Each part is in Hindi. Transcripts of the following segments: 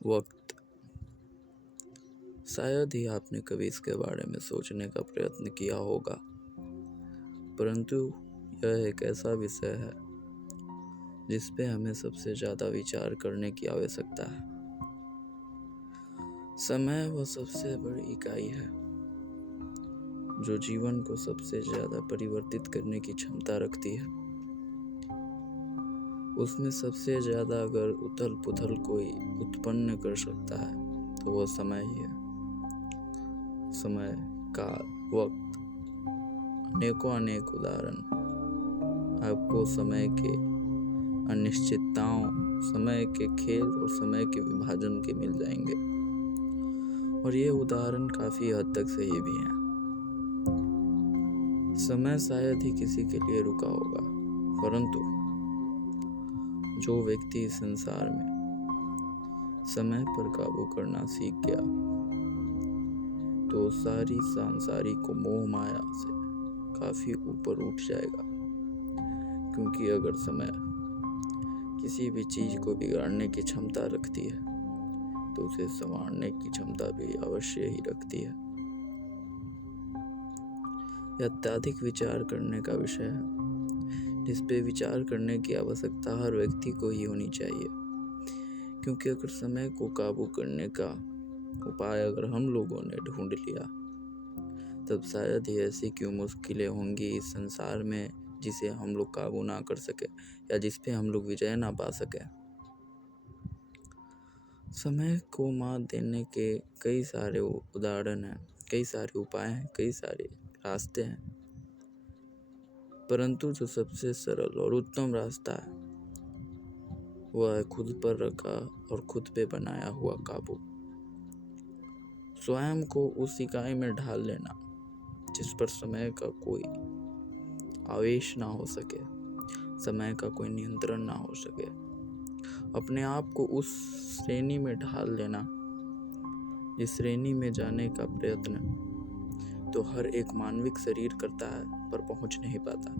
वक्त। शायद ही आपने कभी इसके बारे में सोचने का प्रयत्न किया होगा, परंतु यह एक ऐसा विषय है जिस पे हमें सबसे ज़्यादा विचार करने की आवश्यकता है। समय वह सबसे बड़ी इकाई है जो जीवन को सबसे ज़्यादा परिवर्तित करने की क्षमता रखती है। उसमें सबसे ज़्यादा अगर उथल पुथल कोई उत्पन्न कर सकता है तो वह समय ही है। समय, काल, वक्त, अनेक उदाहरण आपको समय के अनिश्चितताओं, समय के खेल और समय के विभाजन के मिल जाएंगे, और ये उदाहरण काफ़ी हद तक सही भी हैं। समय शायद ही किसी के लिए रुका होगा, परंतु जो व्यक्ति इस संसार में समय पर काबू करना सीख गया तो सारी सांसारिक मोह माया से काफ़ी ऊपर उठ जाएगा। क्योंकि अगर समय किसी भी चीज़ को बिगाड़ने की क्षमता रखती है तो उसे संवारने की क्षमता भी अवश्य ही रखती है। यह अत्यधिक विचार करने का विषय है जिस पे विचार करने की आवश्यकता हर व्यक्ति को ही होनी चाहिए। क्योंकि अगर समय को काबू करने का उपाय अगर हम लोगों ने ढूंढ लिया तब शायद ही ऐसी क्यों मुश्किलें होंगी इस संसार में जिसे हम लोग काबू ना कर सके या जिस पे हम लोग विजय ना पा सके। समय को मात देने के कई सारे उदाहरण हैं, कई सारे उपाय हैं, कई सारे रास्ते हैं, परंतु जो सबसे सरल और उत्तम रास्ता है वह है खुद पर रखा और खुद पे बनाया हुआ काबू। स्वयं को उस इकाई में ढाल लेना जिस पर समय का कोई आवेश ना हो सके, समय का कोई नियंत्रण ना हो सके। अपने आप को उस श्रेणी में ढाल लेना जिस श्रेणी में जाने का प्रयत्न तो हर एक मानविक शरीर करता है पर पहुंच नहीं पाता,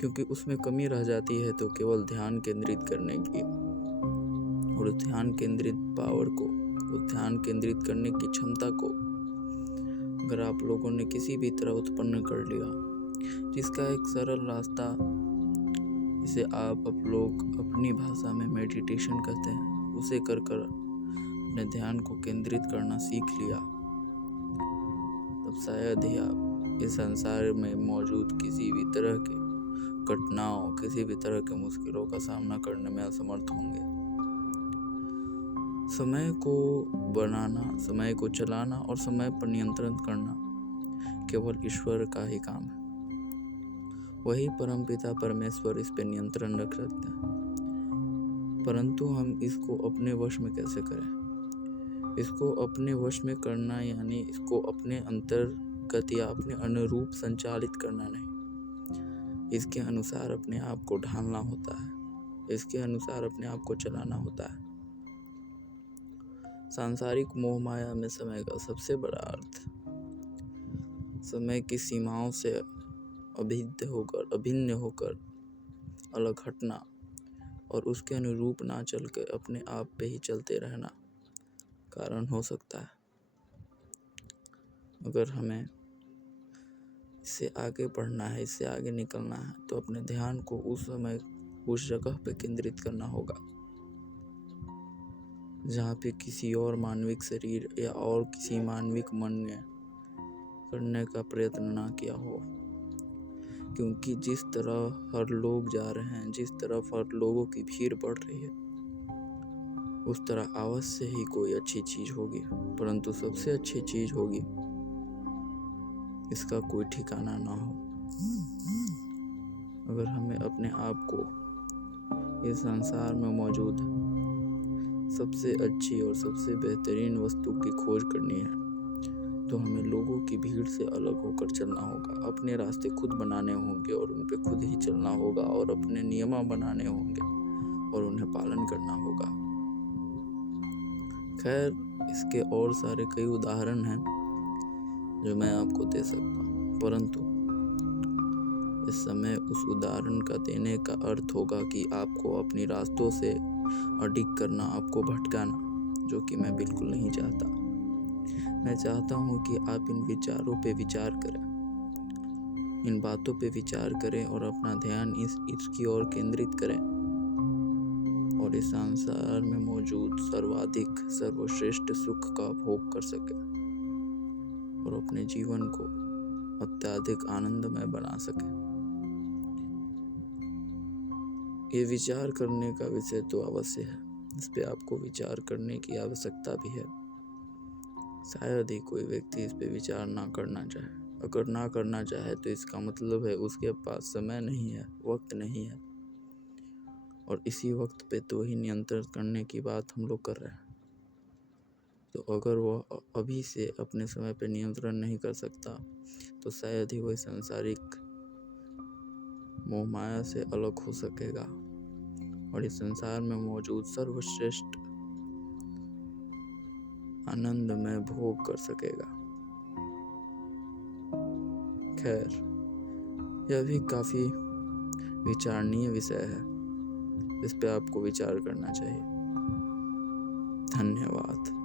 क्योंकि उसमें कमी रह जाती है तो केवल ध्यान केंद्रित करने की, और उस ध्यान केंद्रित पावर को, उस ध्यान केंद्रित करने की क्षमता को अगर आप लोगों ने किसी भी तरह उत्पन्न कर लिया, जिसका एक सरल रास्ता जिसे आप लोग अपनी भाषा में मेडिटेशन कहते हैं, उसे कर अपने ध्यान को केंद्रित करना सीख लिया, तब शायद ही आप इस संसार में मौजूद किसी भी तरह के घटनाओं, किसी भी तरह के मुश्किलों का सामना करने में असमर्थ होंगे। समय को बनाना, समय को चलाना और समय पर नियंत्रण करना केवल ईश्वर का ही काम है। वही परमपिता परमेश्वर इस पे नियंत्रण रख सकते हैं, परंतु हम इसको अपने वश में कैसे करें? इसको अपने वश में करना यानी इसको अपने अंतर्गत या अपने अनुरूप संचालित करना नहीं, इसके अनुसार अपने आप को ढालना होता है, इसके अनुसार अपने आप को चलाना होता है। सांसारिक मोह माया में समय का सबसे बड़ा अर्थ समय की सीमाओं से अभिन्न होकर अलग हटना और उसके अनुरूप ना चलकर अपने आप पे ही चलते रहना कारण हो सकता है। अगर हमें इससे आगे बढ़ना है, इससे आगे निकलना है, तो अपने ध्यान को उस समय उस जगह पे केंद्रित करना होगा जहाँ पे किसी और मानविक शरीर या और किसी मानविक मन ने करने का प्रयत्न ना किया हो। क्योंकि जिस तरह हर लोग जा रहे हैं, जिस तरफ हर लोगों की भीड़ बढ़ रही है, उस तरह अवश्य ही कोई अच्छी चीज़ होगी, परंतु सबसे अच्छी चीज़ होगी इसका कोई ठिकाना ना हो। अगर हमें अपने आप को इस संसार में मौजूद सबसे अच्छी और सबसे बेहतरीन वस्तु की खोज करनी है तो हमें लोगों की भीड़ से अलग होकर चलना होगा, अपने रास्ते खुद बनाने होंगे और उन पे खुद ही चलना होगा, और अपने नियम बनाने होंगे और उन्हें पालन करना होगा। खैर, इसके और सारे कई उदाहरण हैं जो मैं आपको दे सकता हूँ, परंतु इस समय उस उदाहरण का देने का अर्थ होगा कि आपको अपनी रास्तों से अडिग करना, आपको भटकाना, जो कि मैं बिल्कुल नहीं चाहता। मैं चाहता हूँ कि आप इन विचारों पे विचार करें, इन बातों पे विचार करें और अपना ध्यान इसकी ओर केंद्रित करें और इस संसार में मौजूद सर्वाधिक सर्वश्रेष्ठ सुख का भोग कर सके और अपने जीवन को अत्यधिक आनंदमय बना सके। ये विचार करने का विषय तो अवश्य है, इस पे आपको विचार करने की आवश्यकता भी है। शायद ही कोई व्यक्ति इस पे विचार ना करना चाहे। अगर ना करना चाहे तो इसका मतलब है उसके पास समय नहीं है, वक्त नहीं है, और इसी वक्त पे तो ही नियंत्रण करने की बात हम लोग कर रहे हैं। तो अगर वह अभी से अपने समय पे नियंत्रण नहीं कर सकता तो शायद ही वह सांसारिक मोह माया से अलग हो सकेगा और इस संसार में मौजूद सर्वश्रेष्ठ आनंद में भोग कर सकेगा। खैर, यह भी काफी विचारणीय विषय है, इस पे आपको विचार करना चाहिए। धन्यवाद।